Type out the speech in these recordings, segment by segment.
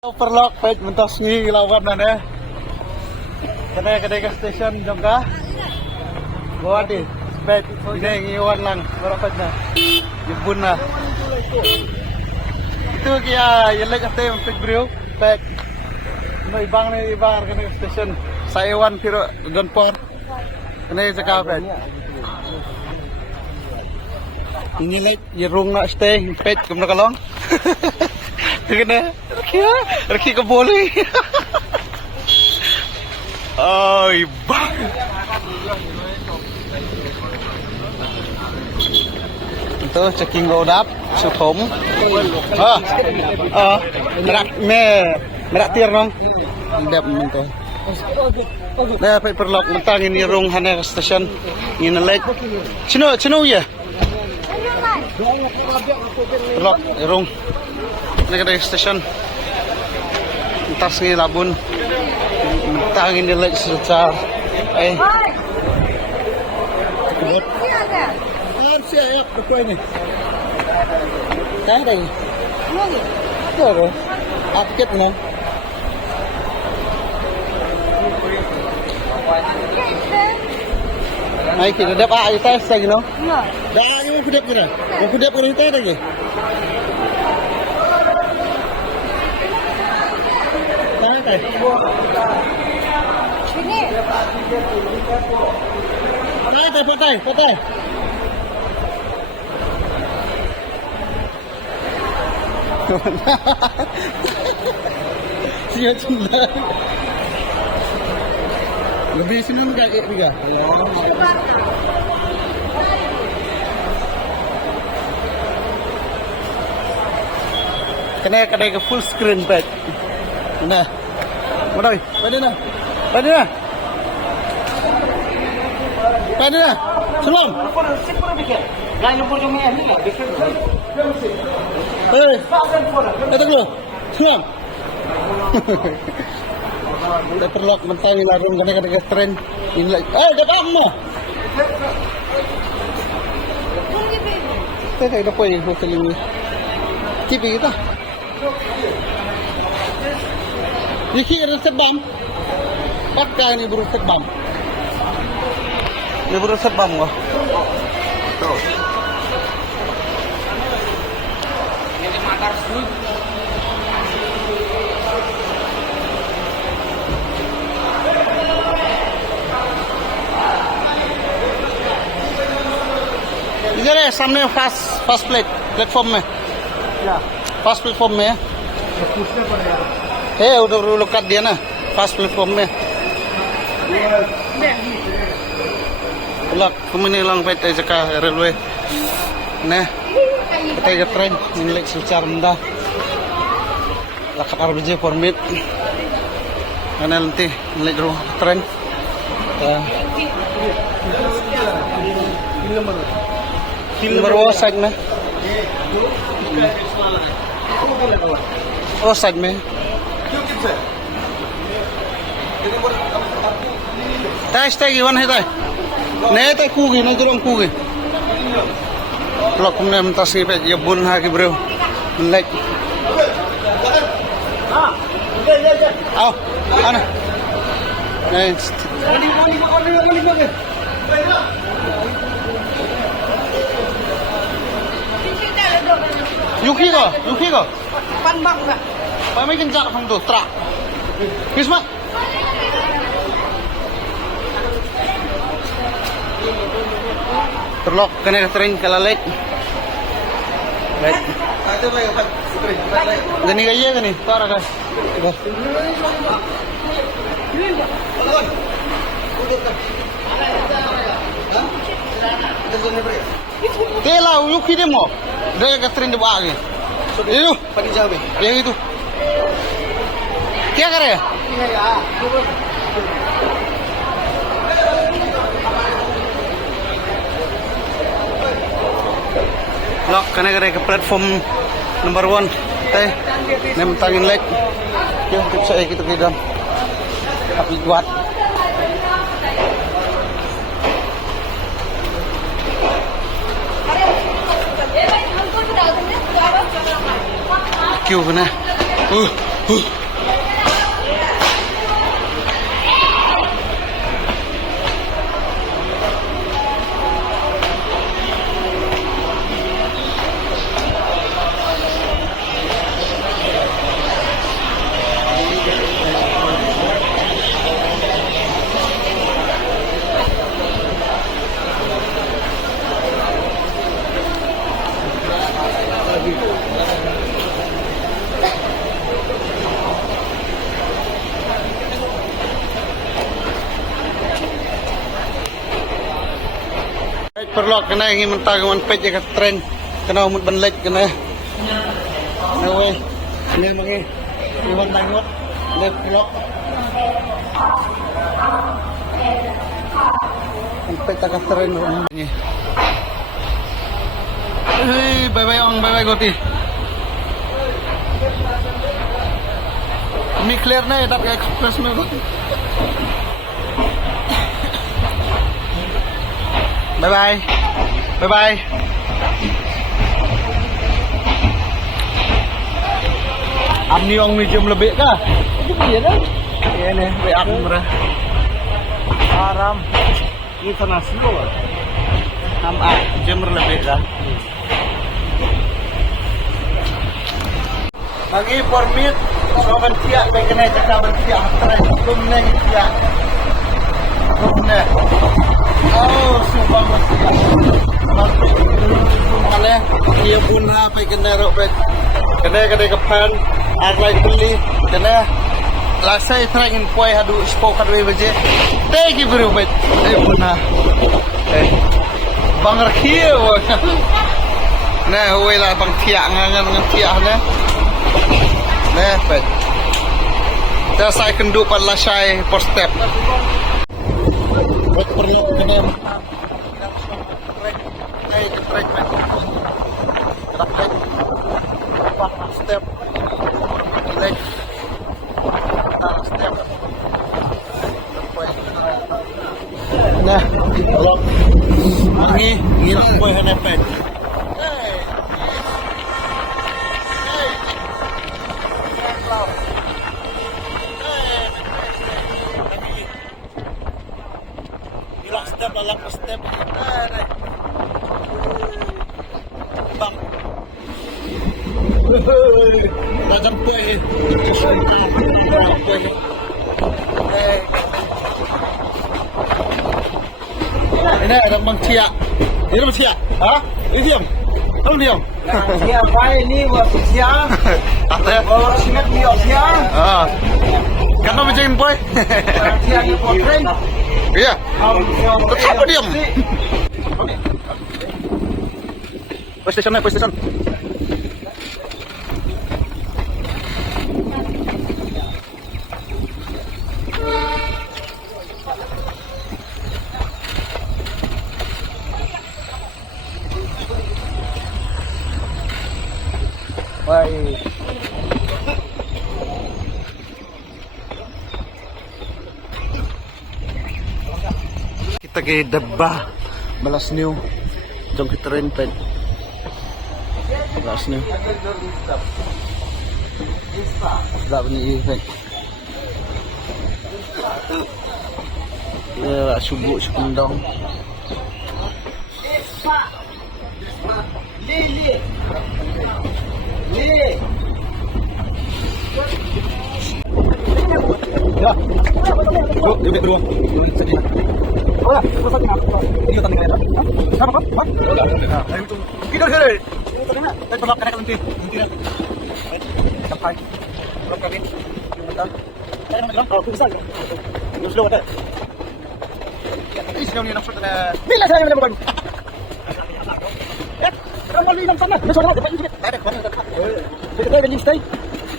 Overlock page mentos ni lawan mana? Kedai gas station jangka. Bawa di page ini ngiwan lang berapa na? Jebun na. Itu kia yelek ate page brio page. May bang ni ibang kedai gas station. Sa iwan piro gunpor. Kedai jaka page. Ini like yerung nak stay page kumna kalong. Kena Reki ke boleh. Ay, bang. Itu checking load up, sukhom. Merak tir nong. Dap minta. Nah, perlok mentang ini rung hana station. Ini lek. Cino ya. Perlok rung. Negara station entas ni labun tangin dia lagi secara siap betul ini kan ini betul update no ai kita dapat ai tes lagi no dah ni mau kudap kita lagi Sini. Patai. Siap sudah. Lebih sini enggak juga. Kena kedai ke full screen pad. Nah. Mana? Padina. Salam. Dulu. Salam. Perlok mentang larung kadang-kadang tren ini lagi. Dapat apa? Kita dah pergi hotel ini. Kipi kita. Ini resep bam. Pakai ni resep bam. Ini resep bam wah. Tuh. Ini matar semua. इधर है सामने fast platform में fast platform में है उधर लोग दिया ना फास्ट प्लेटफॉर्म में kemana lang pete jaka railway nah pete ke train ini lek secara rendah lakat RBJ permit karena nanti lek train side में side में Hashtag iwan hai ne tai kugi na durong kugi blok kumne mentas ni pe yebun ha ki bro like au ana nice Yuki ko pan bang na pa mai kencak phang tu tra kismat Terlok kena sering kalalek. Baik. Gani gaya gani, para kan. Tela yuki demo. Dia katrin di bawah ni. Itu, paling jauh. Yang itu. क्या करे? Lock kena ke platform number 1 teh nem tangin lek yo saya gitu kita tapi kuat क्यों बना Perlu kena ingin mentang man pej ke tren kena umut benlek kena nawe ini mangi iwan tangut lep blok pej tak tren ini bye bye goti ini clear na tak express me bye bye. Amni orang ni jam lebih kah? Iya dah. Iya nih, beak merah. Haram. Ini nasi loh. Jam lebih kah? Lagi permit, sobat siap, baik kena cakap bersiap. Belum lagi siap. Oh, subang bersiap. Malah dia pun apa kena robek. Kena kepan, atlay beli, kena lasai terangin poi hadu spok hadu baje. Tegi berubah. Pun bangar kieu. Nah, wala bang tiak ngangan ngan tiak na. Nah, pet. Dah saya kendu pan lasai per step. Buat perlu kena naik trek step leg step nah kalau ini boleh nepet step alam step bang macam tu ini ada bang cia ini bang cia ini diam kamu diam cia baik ni buat cia apa kalau singat ni cia kan kamu bikin boy cia ni portrait iya apa diam PlayStation. Baik. Kita ke Debah balas new jom kita rempet balas new tak bunyi event ya subuh sekundang ya duduk berdua oh ya terus lagi ini tadi kan sama kok ayo tu kita sini kita belok kanan nanti sampai belok kanan kita saya nak bilang kalau bisa terus lo ada ini sudah ni nampak ada bila saya nak bukan kamu ni nampak mana besok dapat ini ada kita ada stay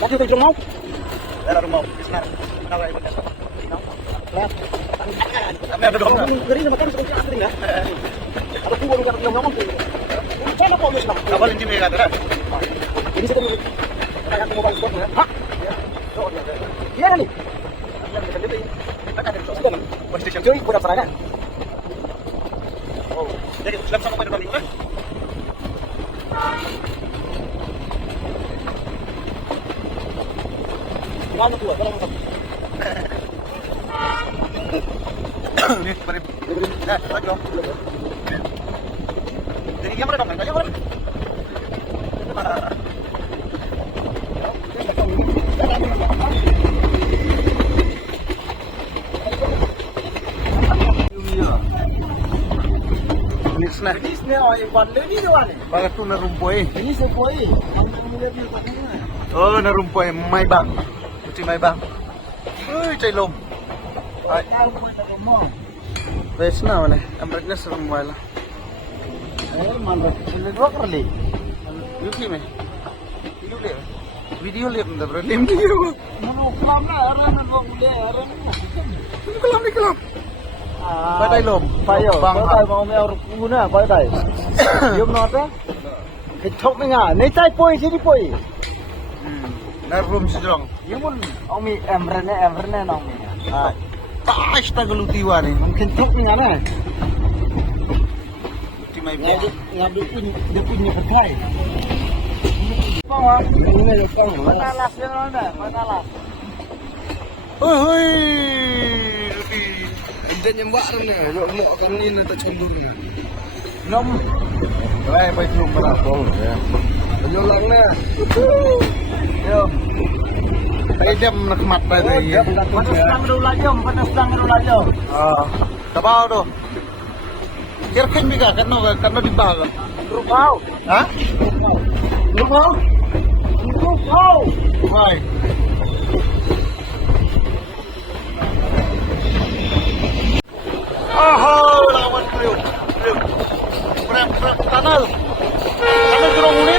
lagi kita rumah ada rumah senar kenapa ibu lah kami ada dong ngeri sama kan seperti apa enggak ada pun baru ngomong saya nak polisi nak kabar ini enggak ada ini saya kayak mobile sport ya hah iya nih ada sudah kan posisi cuy udah serana oh jadi sudah sama pada balik kan Ini beri. Lagi om. Jadi kamera dong, aja kamera. Ini bagat tu narumpoi. Ini sepoi. Oh, narumpoi mai bang. Cuci mai bang. Cai lom. Wes na mana? Amrat na sa mobile. Mantap. Ini dua kali. Yuki me. Video lihat nda bro. Lim video. Mau kelam lah, orang mau boleh, orang. Ni kelam. Badai lom. Payo. Bang. Badai mau orang guna badai. Yum nota. Ketok menga. Ni cai poi sini poi. Narum sejong. Yumun omi emrene nong ni. Pas ta galutiwa ni. Mungkin tok menga na. Cuci mai bang. Ngabikin dia punya pekai. Bawa. Ini dia pang. Panalas dia mana? Panalas. Oi. Andan yang buat ni. Mo kan ni nak condong ni. Nom. Lai pai belum berapa. Penyolong na. Yo. Tay jam nak mat pai tadi. Panas lang dulu lagi. Tabaw do. Kira kan biga kan di bawah. Rupau. Ha? Rupau. Mai. Lawan kriuk. Tanah gerong ni.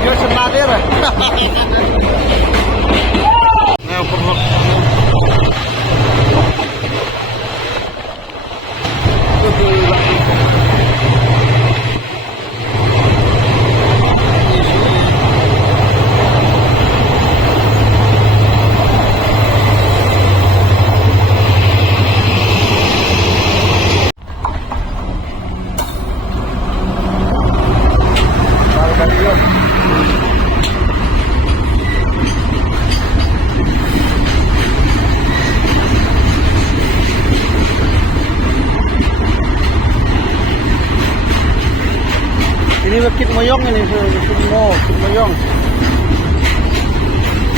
Yo senader. Nah, perlu. Ini Bukit Moyong ini, Bukit Moyong.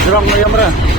Gerong Moyong berapa?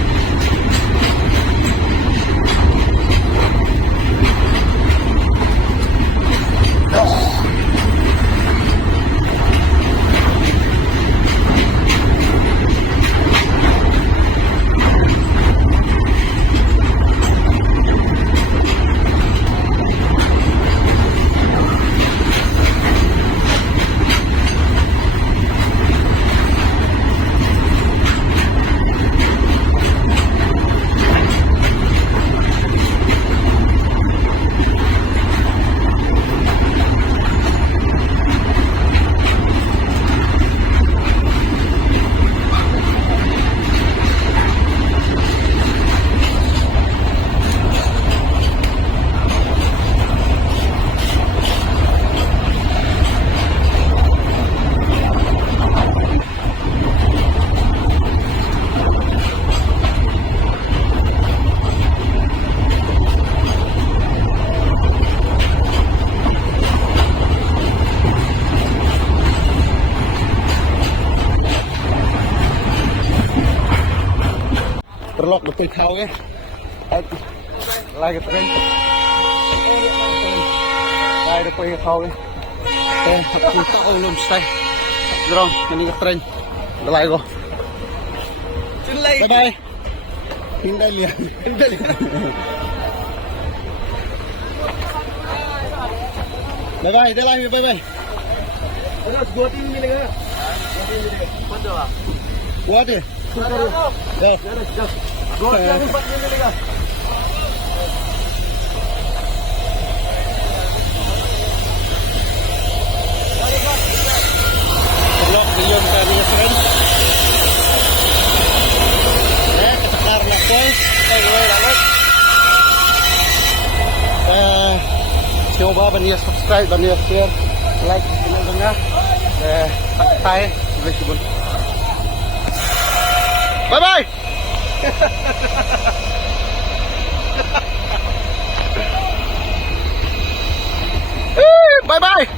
Terlok betul kau ke? Lagi tren. Lagi depan kau ke? Kita kau belum stay. Gerong, ini ke tren. Lagi go. Bye bye. Hindai lihat. Bye bye. Dah lagi bye bye. Terus 2 3 मिलेगा 2 3 मिलेगा कौन दवा Buat dia. दे 2 3 4 मिलेगा Bulok milyon ka niya friend. Ketekar na ko. Anyway, lalat. Coba baniya subscribe, baniya share, like, tingnan nga. Tayo, subscribe. Bye-bye! Bye-bye!